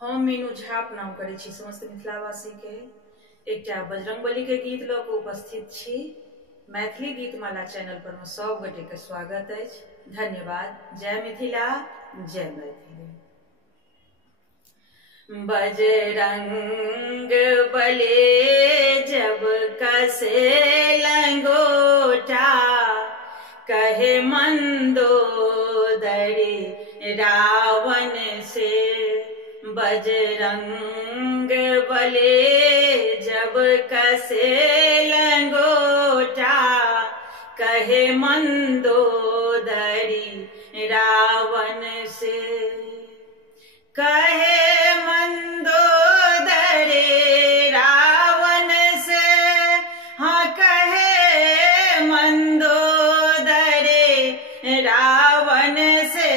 हम मीनू झा प्रणाम करै छी समस्त मिथिलावासी के। एकटा बजरंगबली के गीत लऽ कऽ उपस्थित छी। मैथिली गीतमाला चैनल पर में सब गोटे के स्वागत अछि। धन्यवाद। जय मिथिला, जय मैथिली। बजरंग बली जब कसे लंगोटा, कहे मंदोदरी रावण से। बजरंग बली जब कसे लंगोटा, कहे मंदोदरी रावण से। कहे मंदोदरी रावण से, हाँ कहे मंदोदरी रावण से।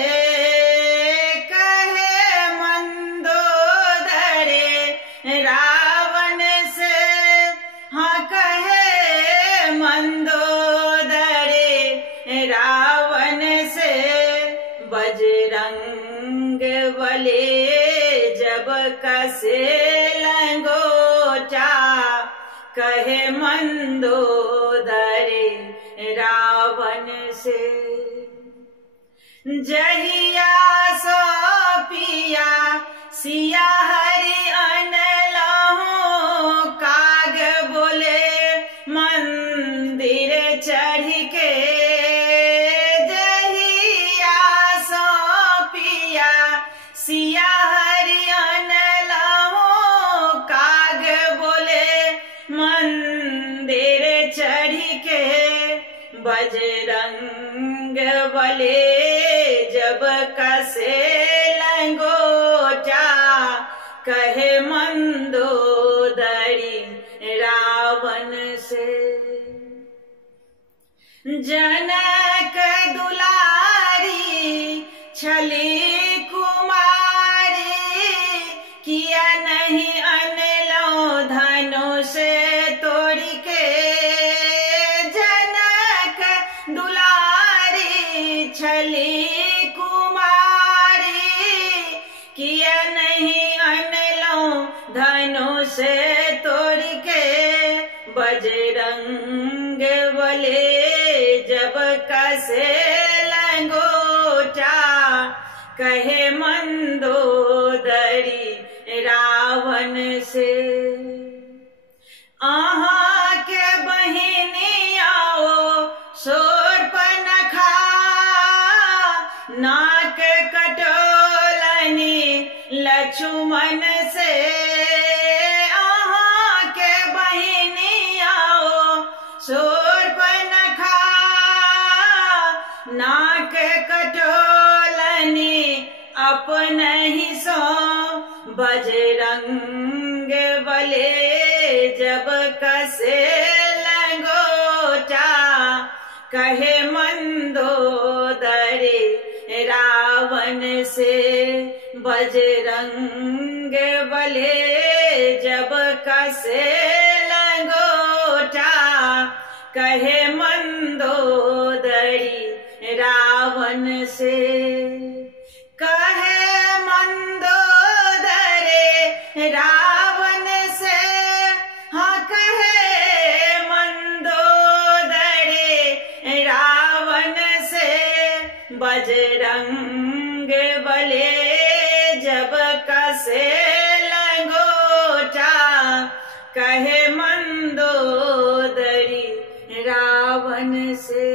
कहे मंदोदरी रावण से, हाँ कहे मंदोदरी रावण से। बजरंग बली जब कसे लंगोटा, कहे मंदोदरी रावण से। जहिया सो पिया सिया हरि अनलहु, काग बोले मंदिर चढ़ के। जहिया सो पिया सिया हरि अनलहु, काग बोले मंदिर चढ़ के। बजरंग बली जब कसे लंगोटा, कहे मंदोदरी रावण से। जनक दुलारी छली कुमारी, किया नहीं अनलो धनुष तोड़ के। जनक दुलारी छली कुमारी, किया नहीं अनलो धनुष तोड़ के। बजरंग बली जब कसे लंगोटा, कहे मंदोदरी रावण से। आहाँ के बहिनियाओ शूर्पणखा, नाक कटोलनी लक्ष्मण से। आहाँ के बहिनियाओ शूर्पणखा, नाक कटोलनी अपने ही सो। बजरंग बली जब कसे लंगोटा, कहे मंदोदरी रावण से। बजरंग बली जब कसे लंगोटा, कहे मंदोदरी रावण से। कहे मंदोदरी रावण से, हाँ कहे मंदोदरी रावण से। बजरंग बली जब कसे लंगोटा, कहे मंदोदरी रावण से।